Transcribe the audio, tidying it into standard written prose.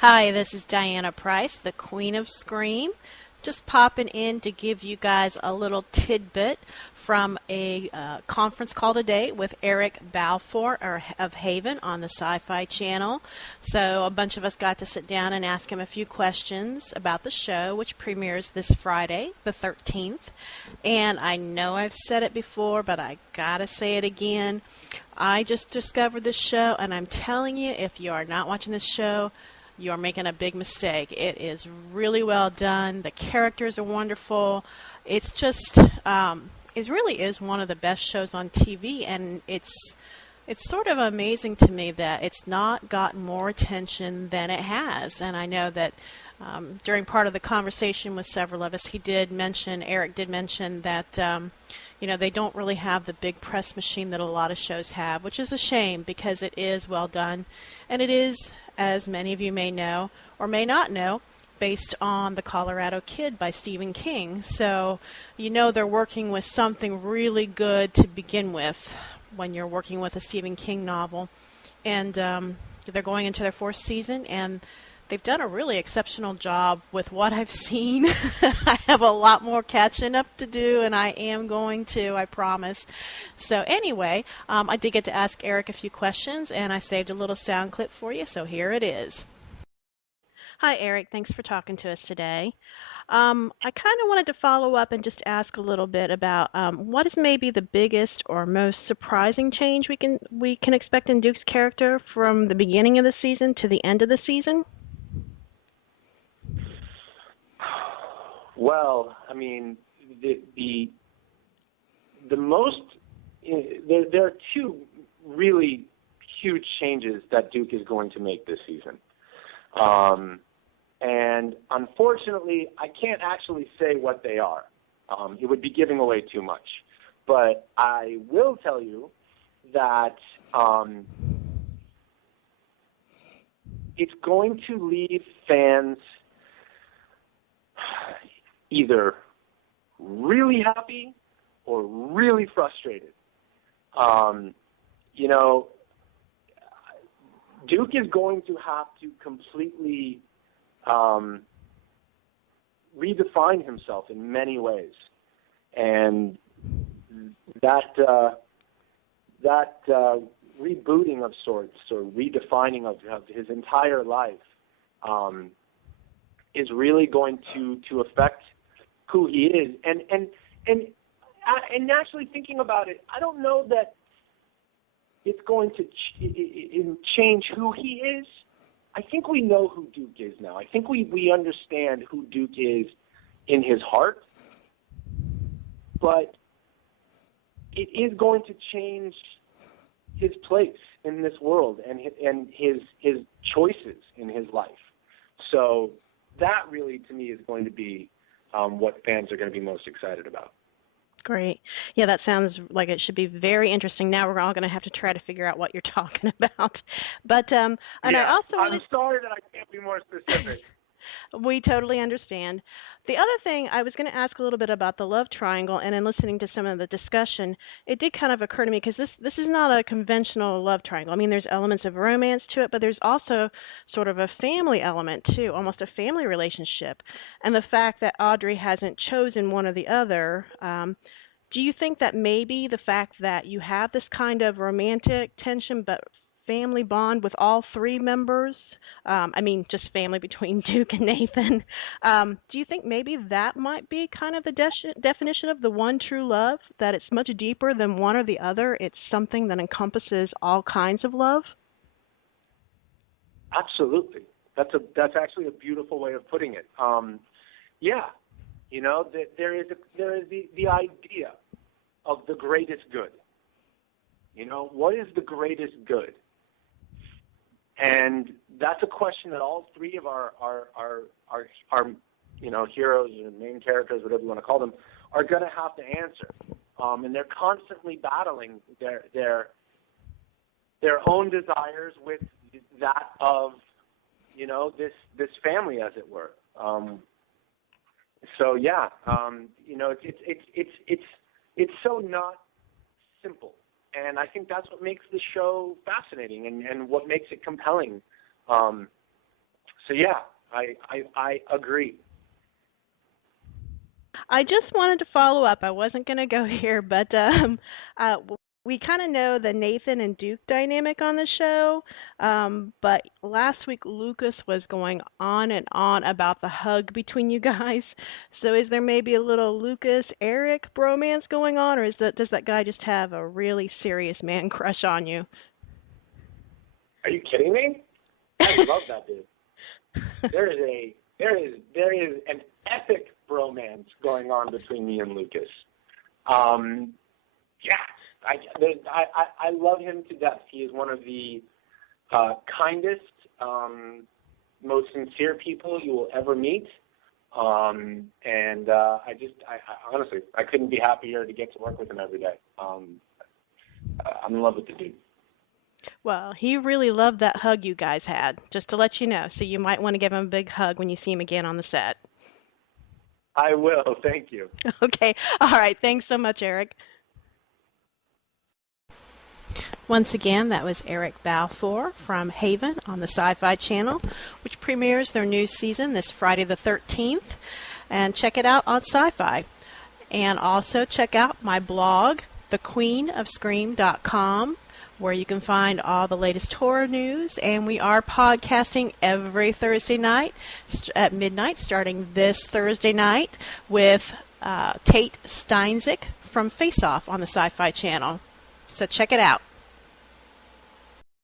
Hi, this is Diana Price, the Queen of Scream. Just popping in to give you guys a little tidbit from a conference call today with Eric Balfour of Haven on the Sci-Fi Channel. So a bunch of us got to sit down and ask him a few questions about the show, which premieres this Friday, the 13th. And I know I've said it before, but I gotta say it again. I just discovered this show, and I'm telling you, if you are not watching this show, you're making a big mistake. It is really well done. The characters are wonderful. It's just, it really is one of the best shows on TV, and it's sort of amazing to me that it's not gotten more attention than it has. And I know that during part of the conversation with several of us, Eric did mention that, they don't really have the big press machine that a lot of shows have, which is a shame because it is well done, and it is, as many of you may know or may not know, based on The Colorado Kid by Stephen King. So they're working with something really good to begin with when you're working with a Stephen King novel. And they're going into their 4th season, and they've done a really exceptional job with what I've seen. I have a lot more catching up to do, and I am going to, I promise. So anyway, I did get to ask Eric a few questions, and I saved a little sound clip for you, so here it is. Hi, Eric. Thanks for talking to us today. I kind of wanted to follow up and just ask a little bit about what is maybe the biggest or most surprising change we can expect in Duke's character from the beginning of the season to the end of the season? Well, I mean, the most there are two really huge changes that Duke is going to make this season, and unfortunately, I can't actually say what they are. It would be giving away too much, but I will tell you that it's going to leave fans either really happy or really frustrated. Duke is going to have to completely redefine himself in many ways, and that rebooting of sorts, or redefining of his entire life, is really going to affect who he is. And actually thinking about it, I don't know that it's going to change who he is. I think we know who Duke is now. I think we understand who Duke is in his heart, but it is going to change his place in this world and his choices in his life. So that really, to me, is going to be what fans are going to be most excited about. Great. Yeah, that sounds like it should be very interesting. Now we're all going to have to try to figure out what you're talking about. But I'm sorry that I can't be more specific. We totally understand. The other thing, I was going to ask a little bit about the love triangle, and in listening to some of the discussion, it did kind of occur to me, because this is not a conventional love triangle. I mean, there's elements of romance to it, but there's also sort of a family element, too, almost a family relationship. And the fact that Audrey hasn't chosen one or the other, do you think that maybe the fact that you have this kind of romantic tension but family bond with all three members, just family between Duke and Nathan, do you think maybe that might be kind of the definition of the one true love, that it's much deeper than one or the other? It's something that encompasses all kinds of love? Absolutely. That's actually a beautiful way of putting it. There is the idea of the greatest good. What is the greatest good? And that's a question that all three of our heroes and main characters, whatever you want to call them, are going to have to answer. And they're constantly battling their own desires with that of this family, as it were. It's so not simple. And I think that's what makes the show fascinating and what makes it compelling. yeah, I agree. I just wanted to follow up. I wasn't going to go here, but we kind of know the Nathan and Duke dynamic on the show. But last week, Lucas was going on and on about the hug between you guys. So is there maybe a little Lucas-Eric bromance going on, or does that guy just have a really serious man crush on you? Are you kidding me? I love that dude. There is an epic bromance going on between me and Lucas. Yeah, I love him to death. He is one of the kindest, most sincere people you will ever meet. And I honestly, I couldn't be happier to get to work with him every day. I'm in love with the dude. Well, he really loved that hug you guys had, just to let you know. So you might want to give him a big hug when you see him again on the set. I will. Thank you. Okay. All right. Thanks so much, Eric. Once again, that was Eric Balfour from Haven on the Sci-Fi Channel, which premieres their new season this Friday the 13th. And check it out on Sci-Fi. And also check out my blog, thequeenofscream.com, where you can find all the latest horror news. And we are podcasting every Thursday night at midnight, starting this Thursday night, with Tate Steinsick from Face Off on the Sci-Fi Channel. So check it out.